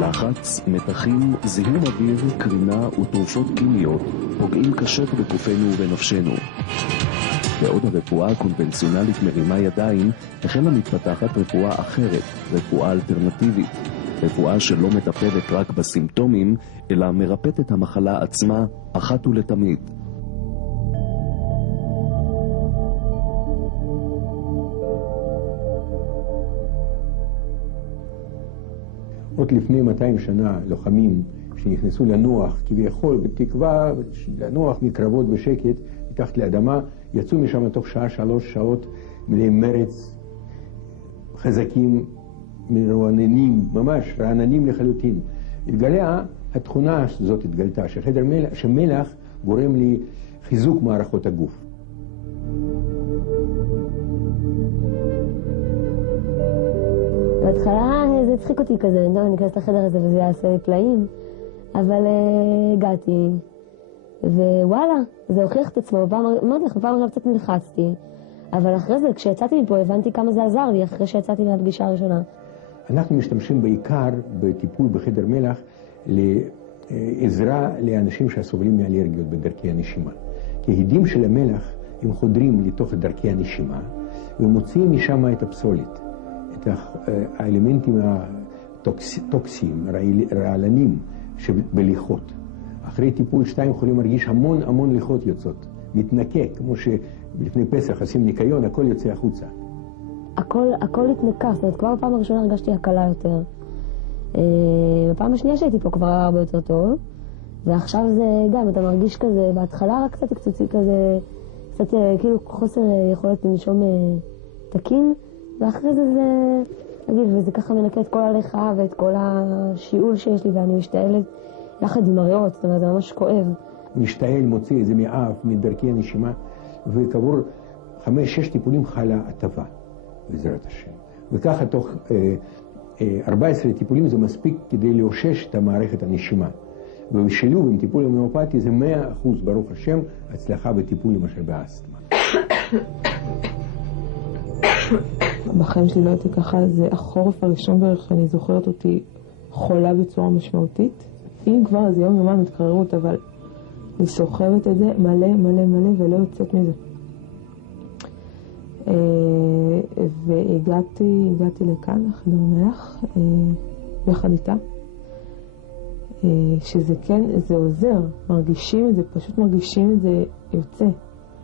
לחץ, מתחים, זיהום אוויר, קרינה ותרופות קליניות פוגעים קשות בגופנו ובנפשנו. בעוד הרפואה הקונבנציונלית מרימה ידיים, החלה מתפתחת רפואה אחרת, רפואה אלטרנטיבית. רפואה שלא מטפלת רק בסימפטומים, אלא מרפאת את המחלה עצמה אחת ולתמיד. עוד לפני 200 שנה לוחמים שנכנסו לנוח כביכול בתקווה לנוח מקרבות בשקט מתחת לאדמה, יצאו משם תוך שעה 3 שעות מלאי מרץ, חזקים, מרועננים, ממש רעננים לחלוטין. התגלה התכונה הזאת התגלתה שמלח גורם לחיזוק מערכות הגוף. בהתחלה זה הצחיק אותי כזה, אני אכנס לחדר הזה וזה יעשה פלאים, אבל הגעתי, ווואלה, זה הוכיח את עצמו. אמרתי לך, בפעם קצת נלחצתי, אבל אחרי זה, כשיצאתי מפה, הבנתי כמה זה עזר לי, אחרי שיצאתי מהפגישה הראשונה. אנחנו משתמשים בעיקר בטיפול בחדר מלח לעזרה לאנשים שסובלים מאלרגיות בדרכי הנשימה. כי ההדים של המלח הם חודרים לתוך דרכי הנשימה, ומוציאים משם את הפסולת. את האלמנטים הטוקסיים, רעלנים שבליחות. אחרי טיפול 2 חולים מרגיש המון ליחות יוצאות. מתנקה, כמו שלפני פסח עושים ניקיון, הכל יוצא החוצה. הכל התנקה, זאת אומרת, כבר בפעם הראשונה הרגשתי הקלה יותר. בפעם השנייה שהייתי פה כבר הרבה יותר טוב, ועכשיו זה גם, אתה מרגיש כזה, בהתחלה רק קצת קצוצי כזה, קצת כאילו חוסר יכולת לנשום תקין, ואחרי זה נגיד, וזה ככה מנקה את כל הלכה ואת כל השיעול שיש לי, ואני משתעלת יחד עם הריאות, זאת אומרת, זה ממש כואב. משתעל, מוציא איזה מאף, מדרכי הנשימה, וכעבור 5-6 טיפולים חלה הטבה, בעזרת השם. וככה תוך 14 טיפולים זה מספיק כדי לאושש את המערכת הנשימה. ובשילוב עם טיפול הומאופתי זה 100%, ברוך השם, הצלחה בטיפול למשל באסתמה. בחיים שלי לא הייתי ככה, זה החורף הראשון בערך שאני זוכרת אותי חולה בצורה משמעותית. אם כבר אז יום התקררות, אבל אני סוחבת את זה מלא ולא יוצאת מזה. והגעתי לכאן, לחדר מלח, ביחד איתה, שזה כן, זה עוזר, מרגישים את זה, פשוט מרגישים את זה יוצא.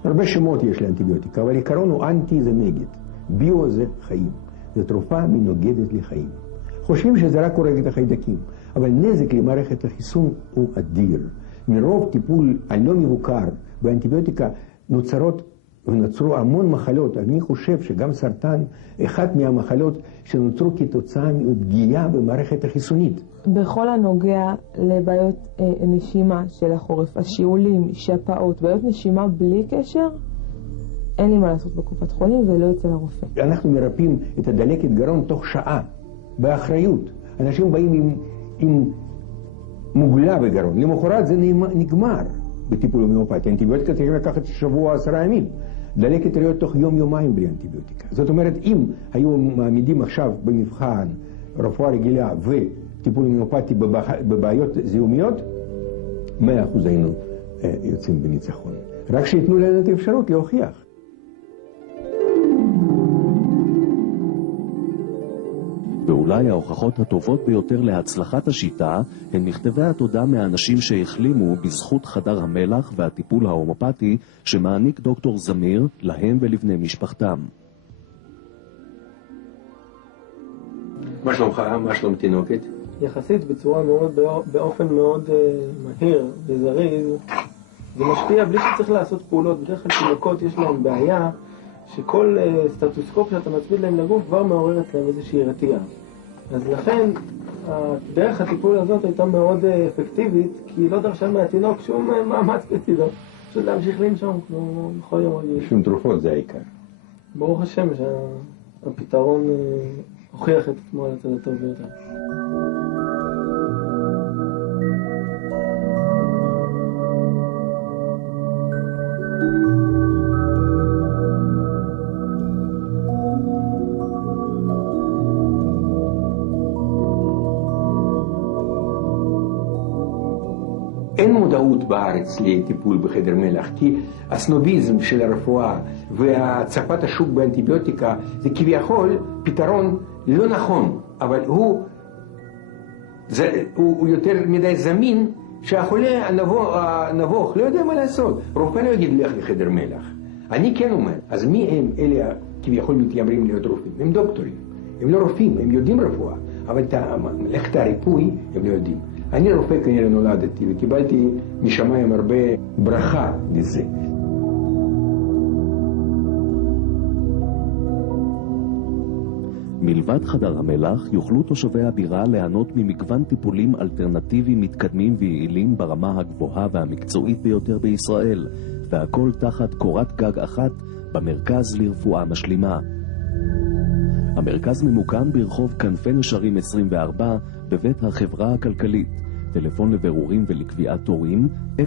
הרבה שמות יש לאנטיביוטיקה, אבל עיקרון הוא אנטי זה נגד. ביו זה חיים. זו תרופה מנוגדת לחיים. חושבים שזה רק הורג את החיידקים, אבל נזק למערכת החיסון הוא אדיר. מרוב טיפול הלא מבוקר באנטיביוטיקה נוצרו המון מחלות. אני חושב שגם סרטן, אחת מהמחלות שנוצרו כתוצאה מפגיעה במערכת החיסונית. בכל הנוגע לבעיות נשימה של החורף, השיעולים, שפעות, בעיות נשימה בלי קשר, אין לי מה לעשות בקופת חולים ולא אצל הרופא. אנחנו מרפאים את הדלקת גרון תוך שעה, באחריות. אנשים באים עם מוגלה בגרון. למחרת זה נגמר בטיפול הומאופתי. אנטיביוטיקה צריכים לקחת 1-10 ימים. דלקת ריאות תוך יום-יומיים בלי אנטיביוטיקה. זאת אומרת, אם היו מעמידים עכשיו במבחן רפואה רגילה וטיפול הומאופתי בבעיות זיהומיות, 100% היינו יוצאים בניצחון. רק שיתנו לנו את האפשרות להוכיח. ואולי ההוכחות הטובות ביותר להצלחת השיטה הן מכתבי התודה מהאנשים שהחלימו בזכות חדר המלח והטיפול ההומאופתי שמעניק דוקטור זמיר להם ולבני משפחתם. מה שלומך? מה שלום תינוקת? יחסית באופן מאוד מהיר וזריז, זה משפיע בלי שצריך לעשות פעולות. בדרך כלל תינוקות יש להם בעיה שכל סטטוסקופ שאתה מצמיד להם לגוף כבר מעורר אצלם איזושהי רתיעה. אז לכן, דרך הטיפול הזאת הייתה מאוד אפקטיבית, כי היא לא דרשה מהתינוק שום מאמץ בצידו. פשוט להמשיך לנשום כמו בכל יום רגיל. שום תרופות זה העיקר. ברוך השם שהפתרון הוכיח את עצמו על הצד הטוב ביותר. אין מודעות בארץ לטיפול בחדר מלח, כי הסנוביזם של הרפואה והצפת השוק באנטיביוטיקה זה כביכול פתרון לא נכון, אבל הוא יותר מדי זמין, שהחולה הנבוך לא יודע מה לעשות. רופא לא יגיד לך לחדר מלח. אני כן אומר, אז מי הם אלה כביכול מתיימרים להיות רופאים? הם דוקטורים, הם לא רופאים, הם יודעים רפואה, אבל מלאכת הריפוי הם לא יודעים. אני רופא כנראה נולדתי וקיבלתי משמיים הרבה ברכה לזה. מלבד חדר המלח יוכלו תושבי הבירה ליהנות ממגוון טיפולים אלטרנטיביים מתקדמים ויעילים ברמה הגבוהה והמקצועית ביותר בישראל, והכל תחת קורת גג אחת במרכז לרפואה משלימה. המרכז ממוקם ברחוב כנפי נשרים 24 בבית החברה הכלכלית. טלפון לבירורים ולקביעת תורים 02-653-7575.